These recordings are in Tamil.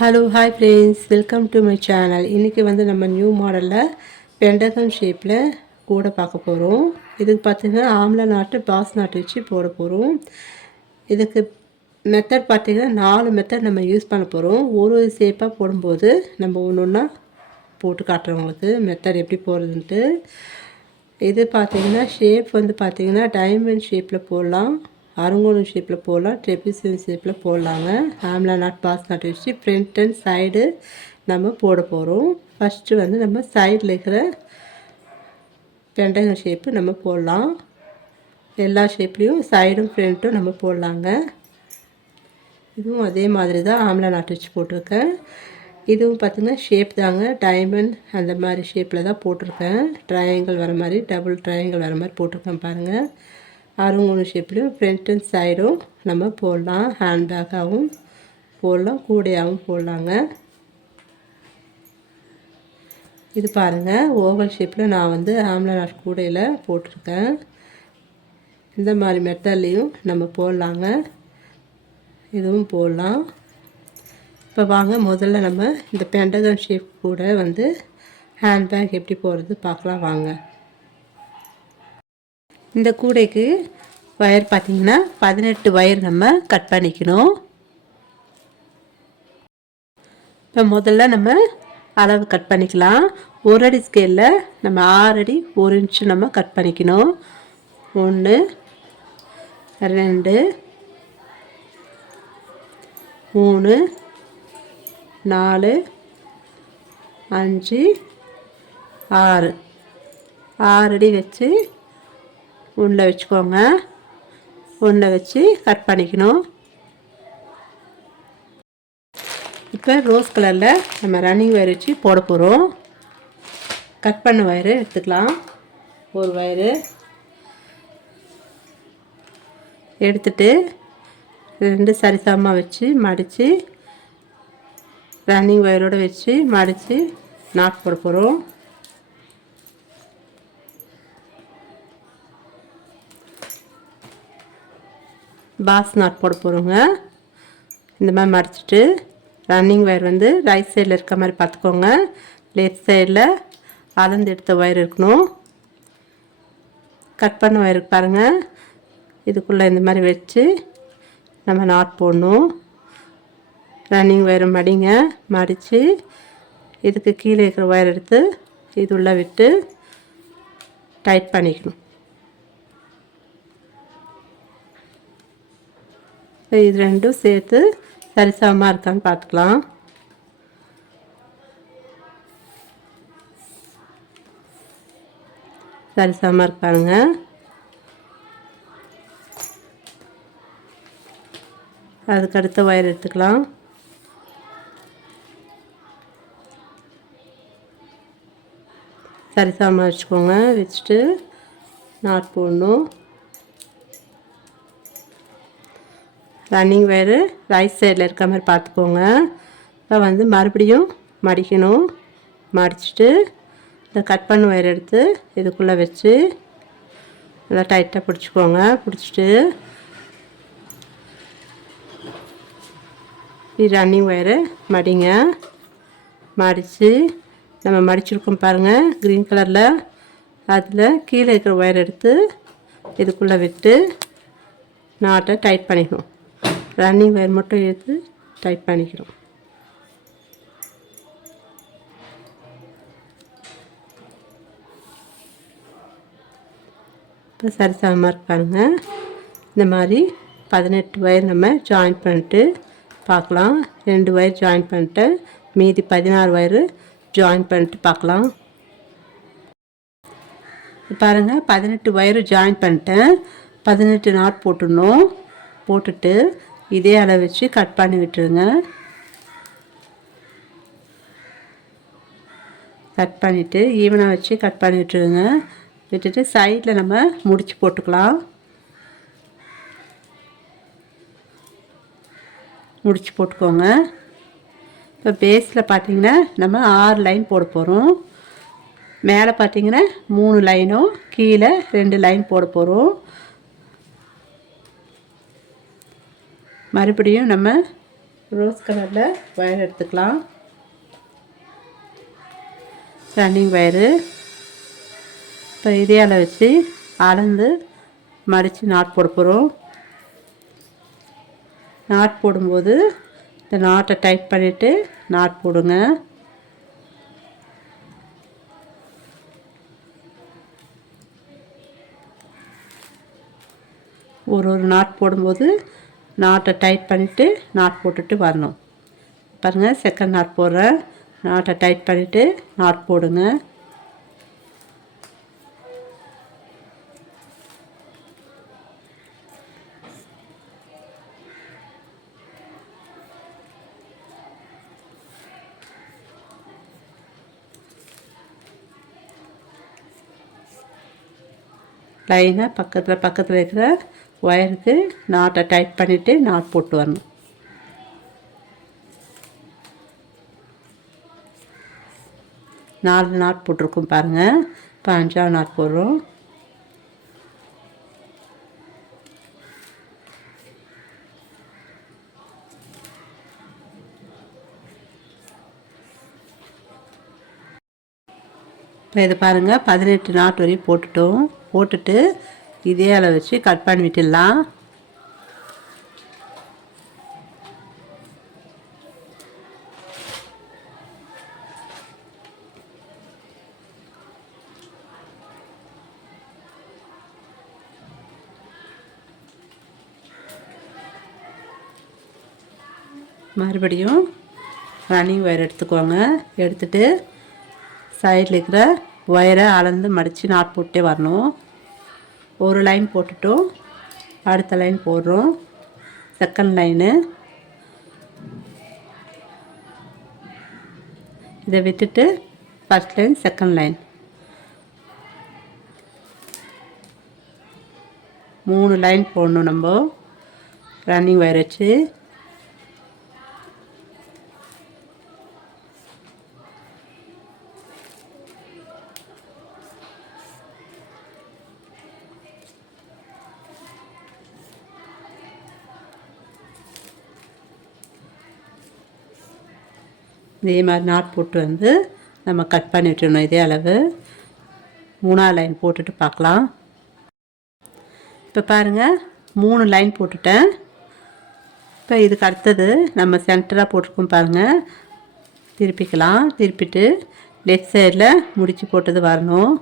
Hello hi friends, welcome to my channel. இன்றைக்கி நம்ம நியூ மாடலில் பெண்டகம் ஷேப்பில் கூட பார்க்க போகிறோம். இதுக்கு பார்த்திங்கன்னா ஆம்லா நாட்டு பாஸ் நாட்டு வச்சு போட போகிறோம். இதுக்கு மெத்தட் பார்த்திங்கன்னா 4 மெத்தட் நம்ம யூஸ் பண்ண போகிறோம். ஒரு ஷேப்பாக போடும்போது நம்ம ஒன்று ஒன்றா போட்டு காட்டுறவங்களுக்கு மெத்தட் எப்படி போடுறதுன்ட்டு. இது பார்த்திங்கன்னா ஷேப் பார்த்திங்கன்னா டைமண்ட் ஷேப்பில் போடலாம், அருங்கோணம் ஷேப்பில் போடலாம், ட்ரெபிசியம் ஷேப்பில் போடலாங்க. ஆம்லா நாட் பாஸ் நாட் வச்சு ஃப்ரண்ட் அண்ட் சைடு நம்ம போட போகிறோம். ஃபஸ்ட்டு நம்ம சைடில் இருக்கிற பெண்டகம் ஷேப்பு நம்ம போடலாம். எல்லா ஷேப்லேயும் சைடும் ஃப்ரண்ட்டும் நம்ம போடலாங்க. இதுவும் அதே மாதிரி தான் ஆம்லா நாட் வச்சு போட்டிருக்கேன். இதுவும் பார்த்திங்கன்னா ஷேப் தாங்க, டைமண்ட் அந்த மாதிரி ஷேப்பில் தான் போட்டிருக்கேன். ட்ரையாங்கிள் வர மாதிரி, டபுள் ட்ரையாங்கிள் வர மாதிரி போட்டிருக்கேன் பாருங்கள். அருங்கோணம் ஷேப்லேயும் ஃப்ரண்ட் அண்ட் சைடும் நம்ம போடலாம். ஹேண்ட்பேக்காகவும் போடலாம், கூடையாகவும் போடலாங்க. இது பாருங்கள், ஓவல் ஷேப்பில் நான் ஆம்லா நாட் கூடையில் போட்டிருக்கேன். இந்த மாதிரி மெத்தட்லேயும் நம்ம போடலாங்க. இதுவும் போடலாம். இப்போ வாங்க முதல்ல நம்ம இந்த பெண்டகம் ஷேப் கூட ஹேண்ட்பேக் எப்படி போடுறது பார்க்கலாம் வாங்க. இந்த கூடைக்கு வயர் பார்த்திங்கன்னா 18 வயர் நம்ம கட் பண்ணிக்கணும். இப்போ முதல்ல நம்ம அளவு கட் பண்ணிக்கலாம். 1 அடி ஸ்கேலில் நம்ம 6 அடி 1 இன்ச்சு நம்ம கட் பண்ணிக்கணும். 1 2 3 4 5 6 அடி வச்சு ஒன்றில் வச்சுக்கோங்க. ஒன்றில் வச்சு கட் பண்ணிக்கணும். இப்போ ரோஸ் கலரில் நம்ம ரன்னிங் வயர் வச்சு போட போகிறோம். கட் பண்ண வயரு எடுத்துக்கலாம். ஒரு வயரு எடுத்துட்டு 2 சரிசமமாக வச்சு மடித்து ரன்னிங் வயரோடு வச்சு மடித்து நாட் போட போகிறோம். பாஸ் நாட் போட போகிறோங்க. இந்த மாதிரி மடிச்சிட்டு ரன்னிங் வயர் ரைட் சைடில் இருக்க மாதிரி பார்த்துக்கோங்க. லெஃப்ட் சைடில் அளந்து எடுத்த வயர் இருக்கணும். கட் பண்ண வயருக்கு பாருங்கள், இதுக்குள்ளே இந்த மாதிரி வச்சு நம்ம நாட் போடணும். ரன்னிங் வயரை மடிங்க. மடித்து இதுக்கு கீழே இருக்கிற வயர் எடுத்து இது உள்ளே விட்டு டைட் பண்ணிக்கணும். இது ரெண்டும் சேர்த்து சரிசமமாக இருக்கான்னு பார்த்துக்கலாம். சரிசமமாக இருப்பாருங்க. அதுக்கு அடுத்த வயர் எடுத்துக்கலாம். சரிசமமாக வச்சுக்கோங்க. வச்சுட்டு நாட் போடணும். ரன்னிங் வயரு ரைட் சைடில் இருக்க மாதிரி பார்த்துக்கோங்க. இப்போ மறுபடியும் மடிக்கணும். மடிச்சுட்டு இந்த கட் பண்ண வயர் எடுத்து இதுக்குள்ளே வச்சு நல்லா டைட்டாக பிடிச்சிக்கோங்க. பிடிச்சிட்டு ரன்னிங் வயரு மடிங்க. மடித்து நம்ம மடிச்சிருக்கோம் பாருங்கள் க்ரீன் கலரில். அதில் கீழே இருக்கிற வயர் எடுத்து இதுக்குள்ளே விட்டு நாட்டை டைட் பண்ணிக்கணும். ரன்னிங் வயர் மட்டும் எடுத்து டைட் பண்ணிக்கிறோம். இப்போ சரிசமமாக இருப்பாருங்க. இந்த மாதிரி 18 வயர் நம்ம ஜாயின் பண்ணிட்டு பார்க்கலாம். 2 வயர் ஜாயின் பண்ணிட்டு மீதி 16 வயர் ஜாயின் பண்ணிட்டு பார்க்கலாம். பாருங்கள், 18 வயர் ஜாயின் பண்ணிட்டேன். 18 நாட் போட்டுடணும். போட்டுட்டு இதே அளவு வச்சு கட் பண்ணி விட்டுருங்க. கட் பண்ணிவிட்டு ஈவனாக வச்சு கட் பண்ணி விட்டுருங்க. விட்டுட்டு சைடில் நம்ம முடிச்சு போட்டுக்கலாம். முடிச்சு போட்டுக்கோங்க. இப்போ பேஸில் பார்த்திங்கன்னா நம்ம 6 லைன் போட போகிறோம். மேலே பார்த்திங்கன்னா 3 லைனும் கீழே 2 லைன் போட போகிறோம். மறுபடியும் நம்ம ரோஸ் கலரில் ஒயர் எடுத்துக்கலாம். ரன்னிங் ஒயரு இப்போ இதையால் வச்சு அளந்து மடித்து நாட் போட போகிறோம். நாட் போடும்போது இந்த நாட்டை டைட் பண்ணிவிட்டு நாட் போடுங்க. ஒரு நாட் போடும்போது நாட்டை டைட் பண்ணிவிட்டு நாட் போட்டுட்டு வரணும். பாருங்கள், செகண்ட் நாட் போடுறேன். நாட்டை டைட் பண்ணிவிட்டு நாட் போடுங்க. லைனாக பக்கத்தில் இருக்கிற ஒயருக்கு நாட்டை டைட் பண்ணிவிட்டு நாட் போட்டு வரணும். நாலு நாட் போட்டிருக்கோம் பாருங்கள். இப்போ 5ஆவது நாட் போடுறோம். இப்போ இது பாருங்கள், 18 நாட் வரையும் போட்டுட்டு இதே அளவு வச்சு கட் பண்ணி விட்டுடலாம். மறுபடியும் ரன்னிங் ஒயர் எடுத்துக்கோங்க. எடுத்துட்டு சைடில் இருக்கிற ஒயரை அளந்து மடித்து நாட் போட்டே வரணும். ஒரு லைன் போட்டுட்டோம், அடுத்த லைன் போடுறோம். செகண்ட் லைனு இதை விட்டுட்டு first line, second line, 3 line போடணும் நம்ம ரன்னிங் ஒயர் வச்சு. இதே மாதிரி நாட் போட்டு வந்து நம்ம கட் பண்ணி விட்டுடணும். இதே அளவு 3ஆவது லைன் போட்டுட்டு பார்க்கலாம். இப்போ பாருங்கள், 3 லைன் போட்டுட்டேன். இப்போ இதுக்கு அடுத்தது நம்ம சென்டராக போட்டிருக்கோம் பாருங்கள். திருப்பிக்கலாம். திருப்பிட்டு லெஃப்ட் சைடில் முடிச்சு போட்டது வரணும்.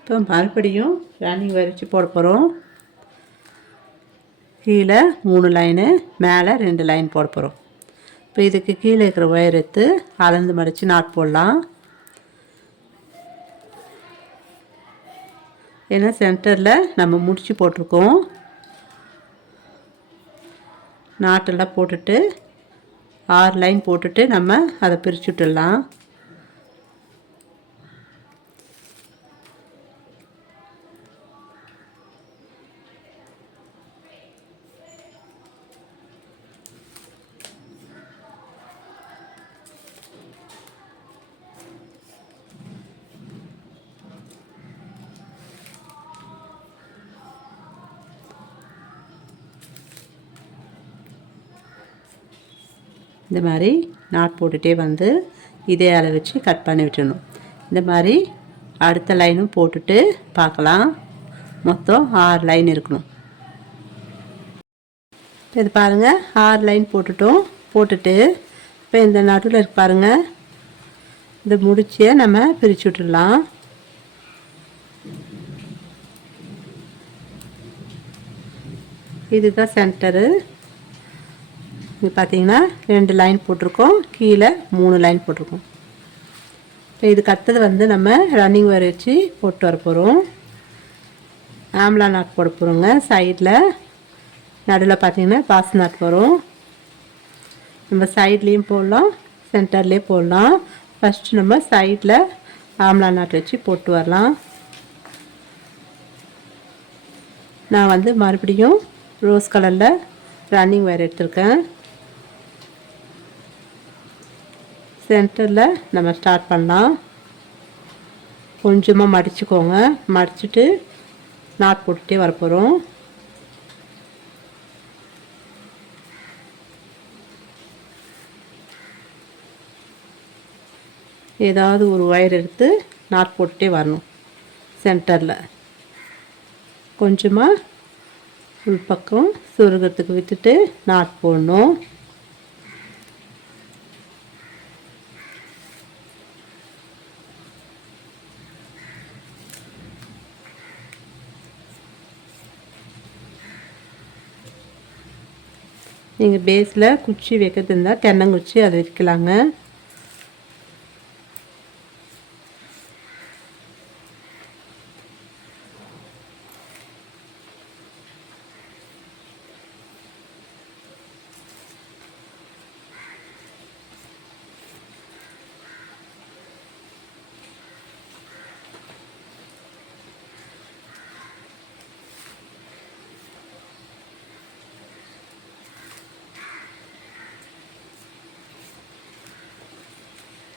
இப்போ மறுபடியும் ரன்னிங் வரைச்சி போட போகிறோம். கீழே 3 லைனு, மேலே 2 லைன் போட போகிறோம். இப்போ இதுக்கு கீழே இருக்கிற ஒயர் எடுத்து அளந்து மடித்து நாட் போடலாம். ஏன்னா சென்டரில் நம்ம முடிச்சு போட்டிருக்கோம். நாட்டெல்லாம் போட்டுட்டு 6 லைன் போட்டுட்டு நம்ம அதை பிரித்து விட்டுடலாம். இந்த மாதிரி நாட் போட்டுகிட்டே வந்து இதே அளவு வச்சு கட் பண்ணி விட்டுணும். இந்த மாதிரி அடுத்த லைனும் போட்டுட்டு பார்க்கலாம். மொத்தம் 6 லைன் இருக்கணும். இது பாருங்கள், 6 லைன் போட்டுட்டு இப்போ இந்த நடுவில் இருக்கு பாருங்கள், இந்த முடிச்சியை நம்ம பிரித்து விட்டுடலாம். இதுதான் சென்டரு. இது பார்த்தீங்கன்னா 2 லைன் போட்டிருக்கோம், கீழே 3 லைன் போட்டிருக்கோம். இப்போ இதுக்கு அடுத்தது வந்து நம்ம ரன்னிங் ஒயர் வச்சு போட்டு வர போகிறோம். ஆம்லா நாட் போட போகிறோங்க. சைடில் நடுவில் பார்த்தீங்கன்னா பாஸ் நாட் வரும். நம்ம சைட்லேயும் போடலாம், சென்டர்லேயும் போடலாம். ஃபஸ்ட்டு நம்ம சைடில் ஆம்லா நாட் வச்சு போட்டு வரலாம். நான் வந்து மறுபடியும் ரோஸ் கலரில் ரன்னிங் ஒயர் எடுத்திருக்கேன். சென்டரில் நம்ம ஸ்டார்ட் பண்ணலாம். கொஞ்சமாக மடிச்சுக்கோங்க. மடிச்சுட்டு நாட் போட்டுகிட்டே வரப்போகிறோம். ஏதாவது ஒரு ஒயர் எடுத்து நாட் போட்டுகிட்டே வரணும். சென்டரில் கொஞ்சமாக உள்பக்கம் சொருகிறதுக்கு விட்டுட்டு நாட் போடணும். நீங்கள் பேஸில் குச்சி வைக்கிறது இருந்தால் தென்னங்குச்சி அதை வைக்கலாங்க.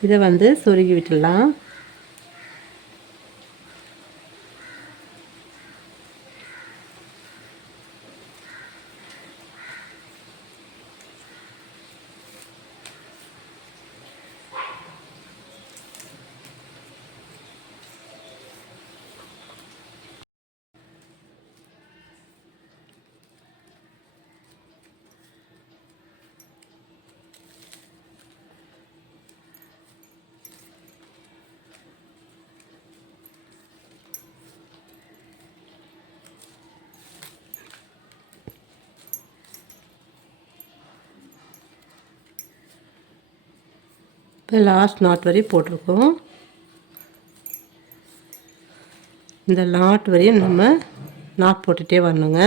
இதை வந்து சொருகி விட்டுடலாம். இப்போ லாஸ்ட் நாட் வரை போட்டிருக்கோம். இந்த நாட் வரையும் நம்ம நாட் போட்டுகிட்டே வரணுங்க.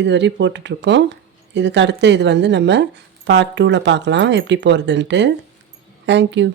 இது வரையும் போட்டுட்ருக்கோம். இதுக்கு அடுத்து இது வந்து நம்ம பார்ட் 2ல் பார்க்கலாம் எப்படி போகிறதுன்ட்டு. தேங்க்யூ.